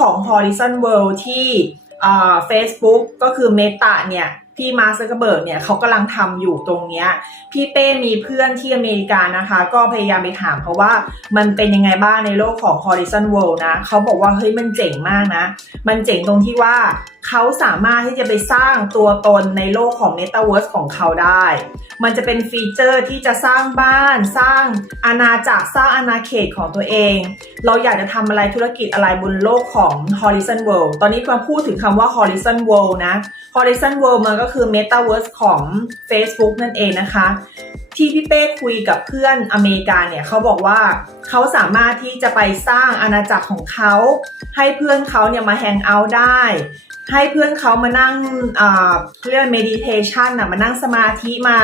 ของ Horizon World ที่ Facebook ก็คือ Meta เนี่ยพี่มาร์คซักเบิร์กเนี่ยเขากำลังทำอยู่ตรงเนี้ยพี่เป้มีเพื่อนที่อเมริกานะคะ ก็พยายามไปถามเขาว่ามันเป็นยังไงบ้างในโลกของ Horizon World นะเขาบอกว่าเฮ้ยมันเจ๋งมากนะ มันเจ๋งตรงที่ว่า เขาสามารถที่จะไปสร้างตัวตนในโลกของ Metaverse ของเขาได้ มันจะเป็นฟีเจอร์ที่จะสร้างบ้าน สร้างอาณาจักร สร้างอาณาเขตของตัวเอง เราอยากจะทำอะไรธุรกิจอะไรบนโลกของ Horizon World ตอนนี้มาพูดถึงคำว่า Horizon World นะ Horizon World มันก็คือ Metaverse ของ Facebook นั่นเองนะคะ ที่พี่เป้คุยกับเพื่อนอเมริกาเนี่ยเขาบอกว่าเขาสามารถที่จะไปสร้างอาณาจักรของเขา ให้เพื่อนเขาเนี่ยมาแฮงเอาท์ได้ ให้เพื่อนเขามานั่งเรียก meditation นะมานั่งสมาธิมา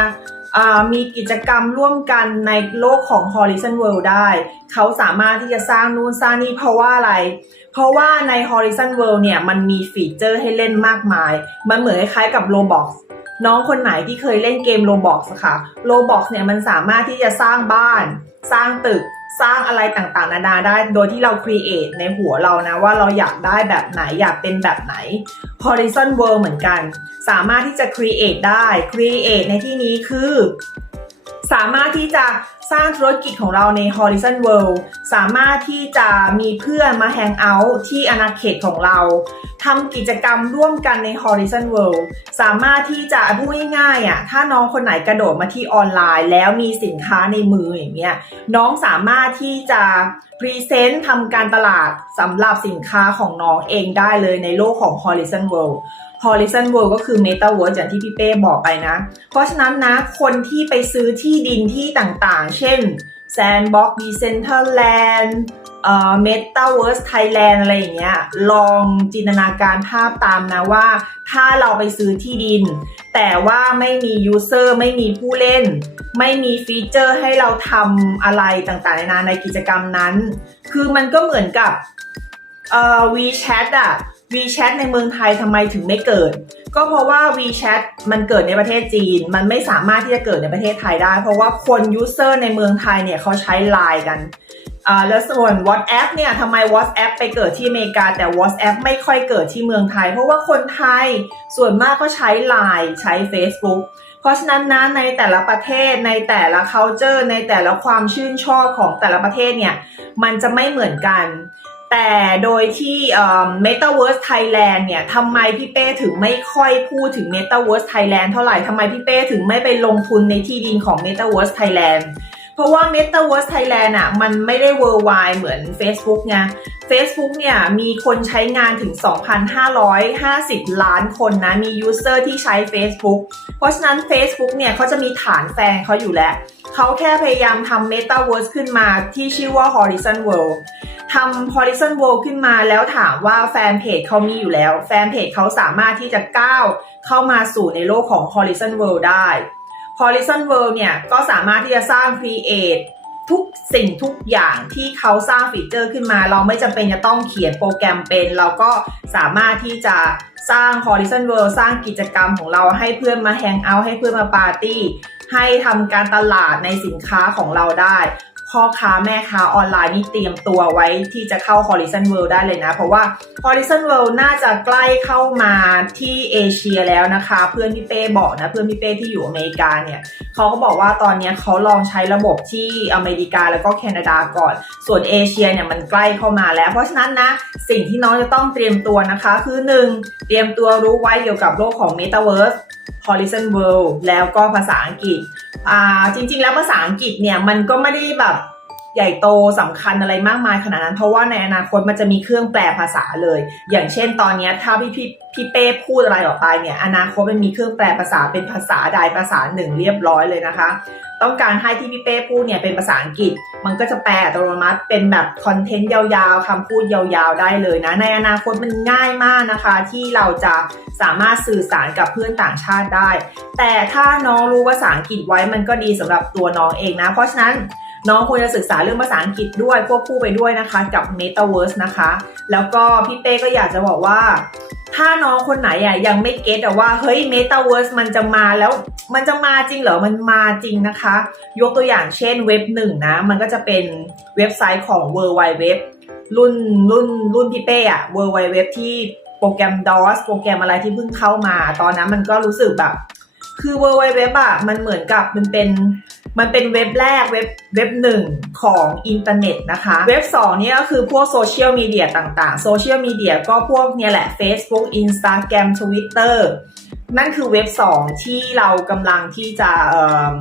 มีกิจกรรมร่วมกันในโลกของ Horizon World ได้ เขาสามารถที่จะสร้างนู่นสร้างนี่เพราะว่าอะไร เพราะว่าใน Horizon World เนี่ยมันมีฟีเจอร์ให้เล่นมากมาย มันเหมือนคล้ายกับ Roblox น้องคนไหนที่เคยเล่นเกม Roblox ค่ะ Roblox เนี่ยมันสามารถที่จะสร้างบ้าน สร้างตึก สร้างอะไรต่างๆ นานาได้ โดยที่เราครีเอทในหัวเรานะ ว่าเราอยากได้แบบไหนอยากเป็นแบบไหน Horizon World เหมือนกัน สามารถที่จะครีเอทได้ครีเอทในที่นี้คือ สามารถที่จะสร้างธุรกิจของเราใน Horizon World สามารถที่จะมีเพื่อนมาแฮงเอาท์ที่อาณาเขตของเราทำกิจกรรมร่วมกันใน Horizon World สามารถที่จะพูดง่ายๆอะถ้าน้องคนไหนกระโดดมาที่ออนไลน์ แล้วมีสินค้าในมืออย่างเงี้ยน้องสามารถที่จะพรีเซนต์ทำการตลาดสำหรับสินค้าของน้องเองได้เลยในโลกของ Horizon World Horizon World ก็คือ Metaverse อย่างที่พี่เป้บอกไปนะ เพราะฉะนั้นนะ คนที่ไปซื้อที่ดินที่ต่างๆ เช่น Sandbox Decentraland เอ่อ Metaverse Thailand อะไรอย่างเงี้ย ลองจินตนาการภาพตามนะว่า ถ้าเราไปซื้อที่ดิน แต่ว่าไม่มี user ไม่มีผู้เล่น ไม่มีฟีเจอร์ให้เราทำอะไรต่างๆนนาในกิจกรรมนั้น คือมันก็เหมือนกับเอ่อ WeChat อะ WeChat ในเมืองไทยทำไมถึงไม่เกิด ก็เพราะว่า WeChat มันเกิดในประเทศจีน มันไม่สามารถที่จะเกิดในประเทศไทยได้ เพราะว่าคนยูเซอร์ในเมืองไทยเนี่ยเขาใช้ Line กันอ่าแล้วส่วน WhatsApp เนี่ยทำไม WhatsApp ไปเกิดที่อเมริกา แต่ WhatsApp ไม่ค่อยเกิดที่เมืองไทย เพราะว่าคนไทยส่วนมากก็ใช้ Line ใช้ Facebook เพราะฉะนั้นนะในแต่ละประเทศในแต่ละ culture ในแต่ละความชื่นชอบของแต่ละประเทศเนี่ยมันจะไม่เหมือนกัน แต่โดยที่เอ่อ Metaverse Thailand เนี่ยทำไมพี่เป้ถึงไม่ค่อยพูดถึง Metaverse Thailand เท่าไหร่ทำไมพี่เป้ถึงไม่ไปลงทุนในที่ดินของ Metaverse Thailand เพราะว่า Metaverse Thailand อะมันไม่ได้ worldwide เหมือน Facebook ไง Facebook เนี่ยมีคนใช้งานถึง 2,550 ล้านคนนะ มี user ที่ใช้ Facebook เพราะฉะนั้น Facebook เนี่ยเขาจะมีฐานแฟนเขาอยู่แล้ว เขาแค่พยายามทำ Metaverse ขึ้นมาที่ชื่อว่า Horizon World ทำ Horizon World ขึ้นมาแล้วถามว่าแฟนเพจเขามีอยู่แล้ว แฟนเพจเขาสามารถที่จะก้าวเข้ามาสู่ในโลกของ Horizon World ได้ Horizon World เนี่ยก็สามารถที่จะสร้าง Create ทุกสิ่งทุกอย่างที่เขาสร้างฟีเจอร์ขึ้นมา เราไม่จำเป็นจะต้องเขียนโปรแกรมเป็น เราก็สามารถที่จะสร้าง Horizon World สร้างกิจกรรมของเราให้เพื่อนมาแฮงเอาท์ให้เพื่อนมาปาร์ตี้ให้ทำการตลาดในสินค้าของเราได้ พ่อค้าแม่ค้าออนไลน์นี่เตรียมตัวไว้ที่จะเข้า Horizon World ได้เลยนะ เพราะว่า Horizon World น่าจะใกล้เข้ามาที่เอเชียแล้วนะคะ เพื่อนพี่เป้บอกนะ เพื่อนพี่เป้ที่อยู่อเมริกาเนี่ยเขาก็บอกว่าตอนนี้เขาลองใช้ระบบที่อเมริกาแล้วก็แคนาดาก่อน ส่วนเอเชียเนี่ยมันใกล้เข้ามาแล้ว เพราะฉะนั้นนะสิ่งที่น้องจะต้องเตรียมตัวนะคะ คือ 1. เตรียมตัวรู้ไว้เกี่ยวกับโลกของ Metaverse Horizon World แล้วก็ภาษาอังกฤษ อ่าจริง ๆ แล้วภาษาอังกฤษเนี่ยมันก็ไม่ได้แบบ ใหญ่โตสำคัญอะไรมากมายขนาดนั้น เพราะว่าในอนาคตมันจะมีเครื่องแปลภาษาเลย อย่างเช่น ตอนนี้ถ้าพี่พี่พี่เป้พูดอะไรออกไปเนี่ยอนาคตมันมีเครื่องแปลภาษาเป็นภาษาใดภาษาหนึ่งเรียบร้อยเลยนะคะ ต้องการให้ที่พี่เป้พูดเนี่ยเป็นภาษาอังกฤษ มันก็จะแปลอัตโนมัติเป็นแบบคอนเทนต์ยาวๆคำพูดยาวๆได้เลยนะ ในอนาคตมันง่ายมากนะคะ ที่เราจะสามารถสื่อสารกับเพื่อนต่างชาติได้ แต่ถ้าน้องรู้ภาษาอังกฤษไว้มันก็ดีสำหรับตัวน้องเองนะ เพราะฉะนั้น น้องควรจะศึกษาเรื่องภาษาอังกฤษด้วยควบคู่ไปด้วยนะคะ กับ Metaverse นะคะ แล้วก็พี่เป้ก็อยากจะบอกว่า ถ้าน้องคนไหนอะยังไม่เก็ตแต่ว่าเฮ้ย Metaverse มันจะมาแล้วมันจะมาจริงเหรอ มันมาจริงนะคะ ยกตัวอย่างเช่นเว็บหนึ่งนะ มันก็จะเป็นเว็บไซต์ของ World Wide Web รุ่นรุ่นรุ่นพี่เป้อะ w w w ที่โปรแกรม DOS โปรแกรมอะไรที่เพิ่งเข้ามา ตอนนั้นมันก็รู้สึกแบบ คือ w w w อะมันเหมือนกับมันเป็น มันเป็นเว็บแรกเว็บเว็บหนึ่งของอินเทอร์เน็ตนะคะ เว็บสองเนี่ยก็คือพวกโซเชียลมีเดียต่างๆ โซเชียลมีเดียก็พวกเนี่ยแหละ Facebook Instagram Twitter นั่นคือเว็บ 2 ที่เรากำลังที่จะเอ่อ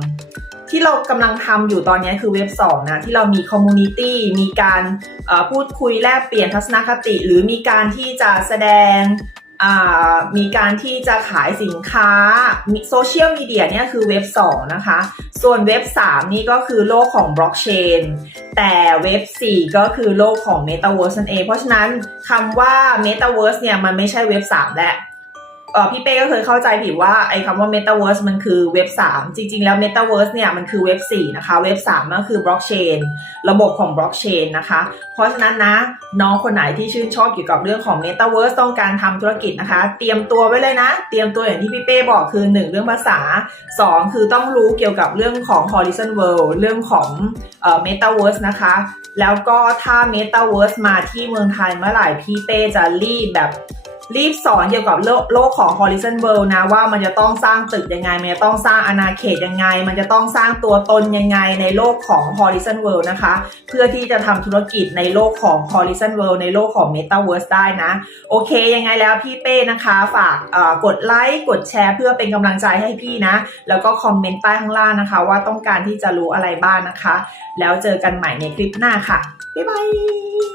ที่เรากำลังทำอยู่ตอนนี้คือเว็บ2นะที่เรามีคอมมูนิตี้มีการเอ่อพูดคุยแลกเปลี่ยนทัศนคติ หรือมีการที่จะแสดง มีการที่จะขายสินค้าโซเชียลมีเดียเนี่ยคือเว็บ 2 นะคะ ส่วนเว็บ 3 นี่ก็คือโลกของบล็อกเชนแต่เว็บ 4 ก็คือโลกของ m e t a เวิร์สนั่นเอง เพราะฉะนั้นคำว่า m e t a เวิร์สเนี่ยมันไม่ใช่เว็บ 3 และเออ พี่เป้ก็เคยเข้าใจผิดว่าไอ้คำว่า Metaverse มันคือเว็บ 3 จริง ๆ แล้ว Metaverse เนี่ยมันคือเว็บ 4 นะคะ เว็บ 3 ก็คือบล็อกเชนระบบของบล็อกเชนนะคะ เพราะฉะนั้นนะ น้องคนไหนที่ชื่นชอบเกี่ยวกับเรื่องของ Metaverse ต้องการทำธุรกิจนะคะ เตรียมตัวไว้เลยนะ เตรียมตัวอย่างที่พี่เป้บอกคือ 1 เรื่องภาษา 2 คือต้องรู้เกี่ยวกับเรื่องของ Horizon World เรื่องของเอ่อ Metaverse นะคะ แล้วก็ถ้า Metaverse มาที่เมืองไทยเมื่อไหร่พี่เป้จะรีบแบบ รีบสอนเกี่ยวกับโลกโลกของ Horizon World นะว่ามันจะต้องสร้างตึกยังไง มันจะต้องสร้างอาณาเขตยังไง มันจะต้องสร้างตัวตนยังไงในโลกของ Horizon World นะคะ เพื่อที่จะทำธุรกิจในโลกของ Horizon World ในโลกของ Metaverse ได้นะ โอเคยังไงแล้วพี่เป้นะคะ ฝากกดไลค์กดแชร์เพื่อเป็นกำลังใจให้พี่นะ แล้วก็คอมเมนต์ใต้ข้างล่างนะคะ ว่าต้องการที่จะรู้อะไรบ้างนะคะ แล้วเจอกันใหม่ในคลิปหน้าค่ะบ๊ายบาย